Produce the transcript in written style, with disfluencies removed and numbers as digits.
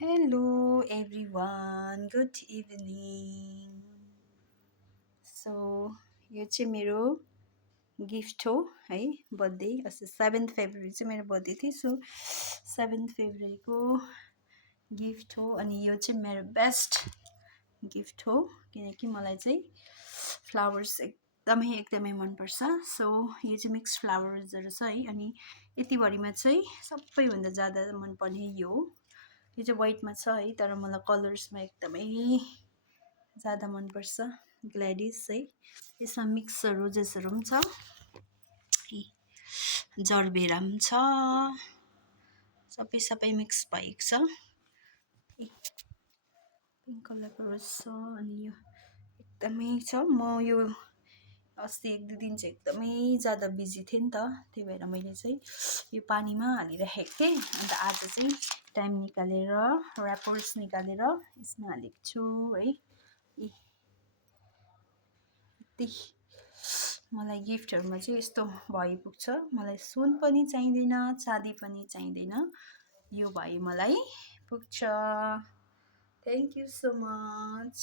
Hello everyone, good evening. So यो चाहिँ मेरो गिफ्ट हो है बर्थडे अस्ति 7 फेब्रुअरी चाहिँ मेरो बर्थडे थियो सो 7 फेब्रुअरीको गिफ्ट हो अनि यो चाहिँ मेरो बेस्ट गिफ्ट हो किनकि मलाई चाहिँ फ्लावर्स एकदमै मनपर्छ सो यो चाहिँ मिक्स फ्लावर्सहरू छ है अनि यतिभरिमा चाहिँ सबैभन्दा ज्यादा मनपर्ने यो हो यो चाहिँ वाइटमा छ है तर मलाई कलर्समा एकदमै ज्यादा मनपर्छ ग्ल्याडिस है यसमा मिक्स रोजेसहरू पनि छ जरबेरा पनि छ सबै मिक्स भएको छ पिङ्क कलरको रोज छ अनि यो एकदमै छ म यो अस्ति एक दुई दिन चाहिँ एकदमै ज्यादा बिजी थिएँ नि त त्यही भएर मैले चाहिँ यो पानीमा हालिराखेको थिएँ अन्त आज चाहिँ टाइम निकालेर ऱ्यापर्स निकालेर यसमा हालेको छु है यति मलाई गिफ्टहरूमा चाहिँ यस्तो भइपुग्छ मलाई सुन पनि चाहिँदैन चाँदी पनि चाहिँदैन यो भए मलाई पुग्छ थ्याङ्क यू सो मच